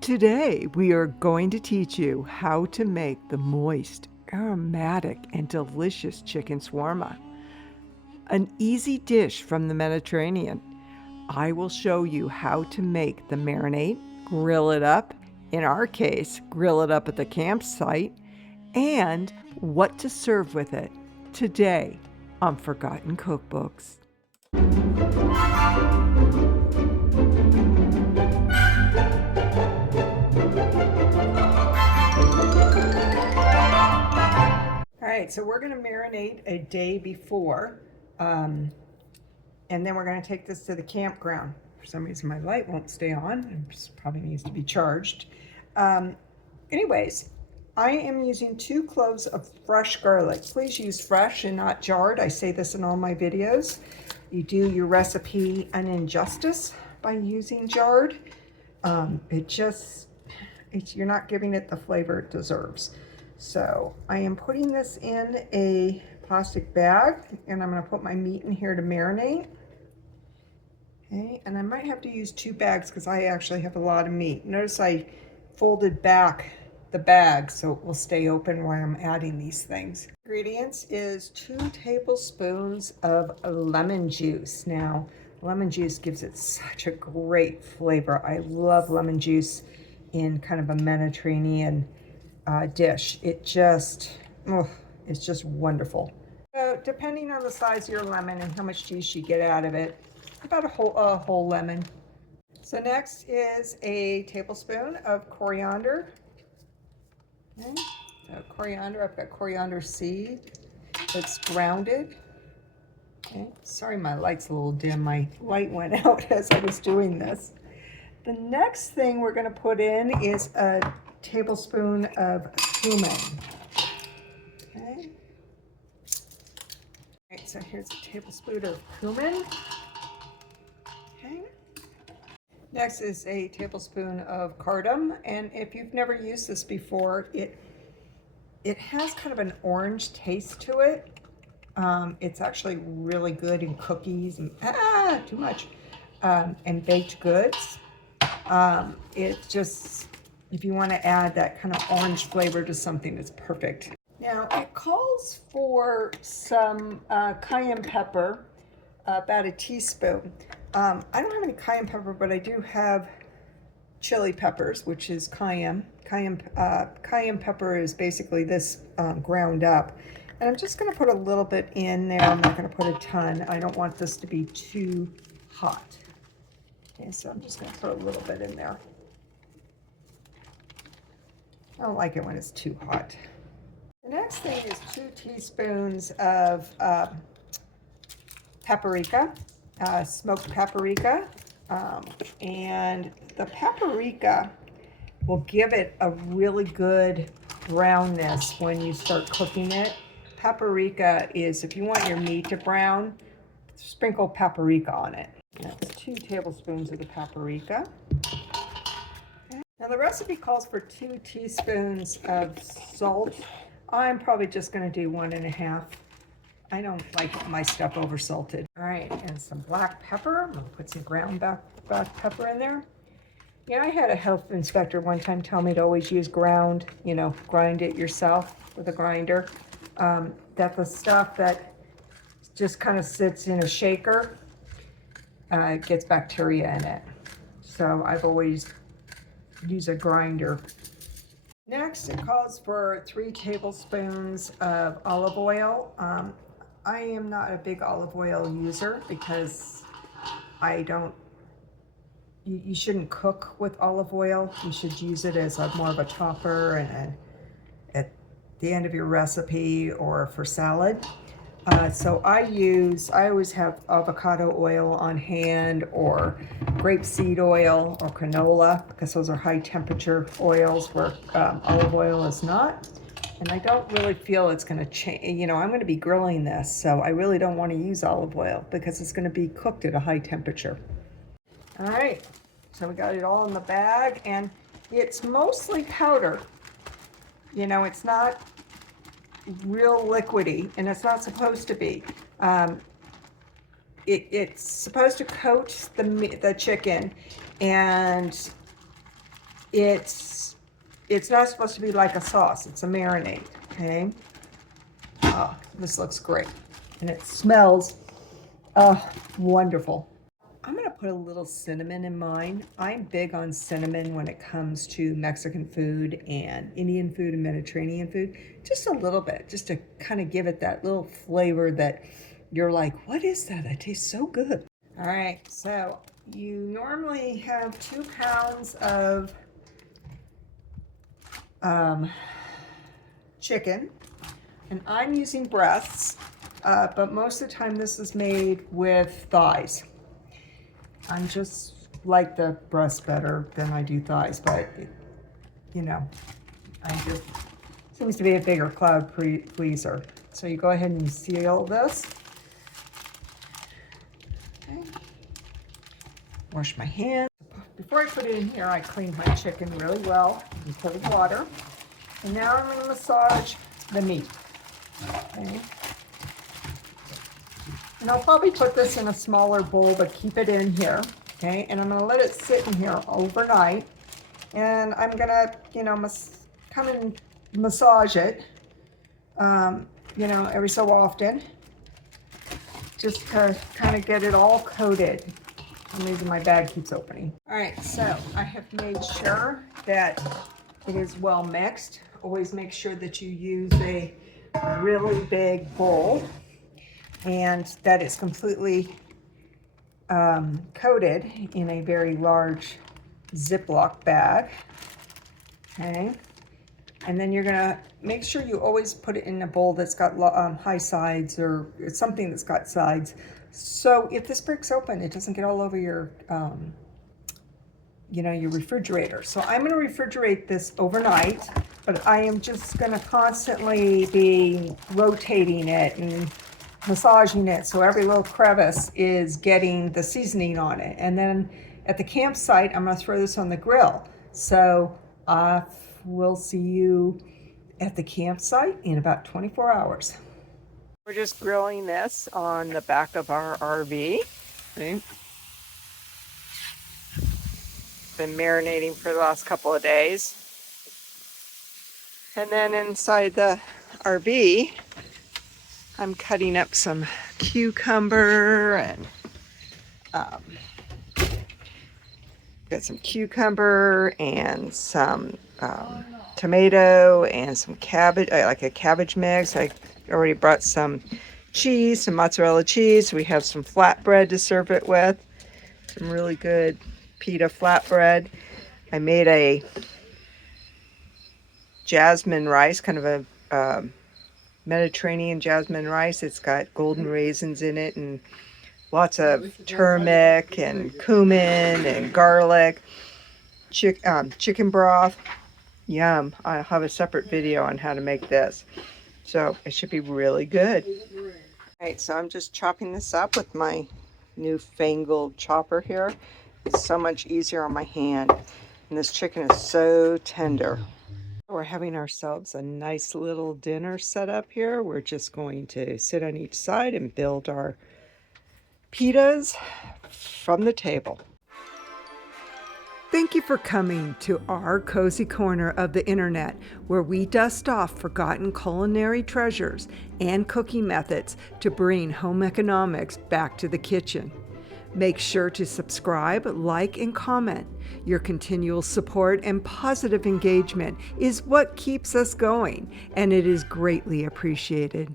Today, we are going to teach you how to make the moist, aromatic, and delicious chicken shawarma, an easy dish from the Mediterranean. I will show you how to make the marinade, grill it up, in our case, grill it up at the campsite, and what to serve with it today on Forgotten Cookbooks. All right, so we're going to marinate a day before, and then we're going to take this to the campground. For some reason, my light won't stay on. It probably needs to be charged. Anyways, I am using 2 cloves of fresh garlic. Please use fresh and not jarred. I say this in all my videos. You do your recipe an injustice by using jarred. You're not giving it the flavor it deserves. So I am putting this in a plastic bag, and I'm going to put my meat in here to marinate. Okay, and I might have to use 2 bags because I actually have a lot of meat. Notice I folded back the bag so it will stay open while I'm adding these things. Ingredients is 2 tablespoons of lemon juice. Now, lemon juice gives it such a great flavor. I love lemon juice in kind of a Mediterranean dish. It's just wonderful. So depending on the size of your lemon and how much juice you get out of it, about a whole lemon. So next is a tablespoon of coriander. Okay. So coriander, I've got coriander seed that's grounded. Okay. Sorry, my light's a little dim. My light went out as I was doing this. The next thing we're going to put in is a tablespoon of cumin. Okay. All right, so here's a tablespoon of cumin. Okay. Next is a tablespoon of cardamom, and if you've never used this before, it has kind of an orange taste to it. It's actually really good in cookies and too much, and baked goods. It just, if you want to add that kind of orange flavor to something, it's perfect. Now it calls for some cayenne pepper, about a teaspoon. I don't have any cayenne pepper, but I do have chili peppers, which is cayenne. Cayenne pepper is basically this ground up. And I'm just going to put a little bit in there. I'm not going to put a ton. I don't want this to be too hot. Okay, so I'm just going to put a little bit in there. I don't like it when it's too hot. The next thing is 2 teaspoons of paprika, smoked paprika. And the paprika will give it a really good brownness when you start cooking it. Paprika is, if you want your meat to brown, sprinkle paprika on it. That's 2 tablespoons of the paprika. Okay. Now the recipe calls for 2 teaspoons of salt. I'm probably just going to do 1.5. I don't like my stuff over salted. All right, and some black pepper. I'm going to put some ground black pepper in there. Yeah, I had a health inspector one time tell me to always use ground, grind it yourself with a grinder. That the stuff that just kind of sits in a shaker gets bacteria in it. So I've always used a grinder. Next, it calls for 3 tablespoons of olive oil. I am not a big olive oil user because you shouldn't cook with olive oil. You should use it as more of a topper and at the end of your recipe or for salad. So I always have avocado oil on hand, or grapeseed oil, or canola, because those are high temperature oils where olive oil is not. And I don't really feel it's going to change. I'm going to be grilling this, so I really don't want to use olive oil because it's going to be cooked at a high temperature. All right, so we got it all in the bag, and it's mostly powder. It's not real liquidy, and it's not supposed to be. It's supposed to coat the chicken, and it's not supposed to be like a sauce. It's a marinade, okay? Oh, this looks great. And it smells wonderful. I'm gonna put a little cinnamon in mine. I'm big on cinnamon when it comes to Mexican food and Indian food and Mediterranean food. Just a little bit, just to kind of give it that little flavor that you're like, what is that? That tastes so good. All right, so you normally have 2 pounds of chicken, and I'm using breasts, but most of the time this is made with thighs. I'm just like the breast better than I do thighs, but you know, I just seems to be a bigger crowd pleaser. So you go ahead and seal this. Okay. Wash my hands. Before I put it in here, I cleaned my chicken really well in cold water. And now I'm going to massage the meat. Okay. And I'll probably put this in a smaller bowl, but keep it in here. Okay. And I'm going to let it sit in here overnight. And I'm going to, you know, come and massage it, you know, every so often. Just to kind of get it all coated. For some reason my bag keeps opening. All right, so I have made sure that it is well mixed. Always make sure that you use a really big bowl and that it's completely coated in a very large Ziploc bag. Okay, and then you're gonna make sure you always put it in a bowl that's got high sides, or something that's got sides. So if this breaks open, it doesn't get all over your, you know, your refrigerator. So I'm going to refrigerate this overnight, but I am just going to constantly be rotating it and massaging it so every little crevice is getting the seasoning on it. And then at the campsite, I'm going to throw this on the grill. So we'll see you at the campsite in about 24 hours. We're just grilling this on the back of our RV. Okay. Been marinating for the last couple of days. And then inside the RV, I'm cutting up some cucumber and got some cucumber and some tomato and some cabbage, like a cabbage mix. I already brought some cheese, some mozzarella cheese. We have some flatbread to serve it with. Some really good pita flatbread. I made a jasmine rice, kind of a Mediterranean jasmine rice. It's got golden raisins in it and lots of turmeric and cumin and garlic. Chicken broth. Yum. I'll have a separate video on how to make this. So it should be really good. All right, so I'm just chopping this up with my newfangled chopper here. It's so much easier on my hand. And this chicken is so tender. We're having ourselves a nice little dinner set up here. We're just going to sit on each side and build our pitas from the table. Thank you for coming to our cozy corner of the internet, where we dust off forgotten culinary treasures and cooking methods to bring home economics back to the kitchen. Make sure to subscribe, like, and comment. Your continual support and positive engagement is what keeps us going, and it is greatly appreciated.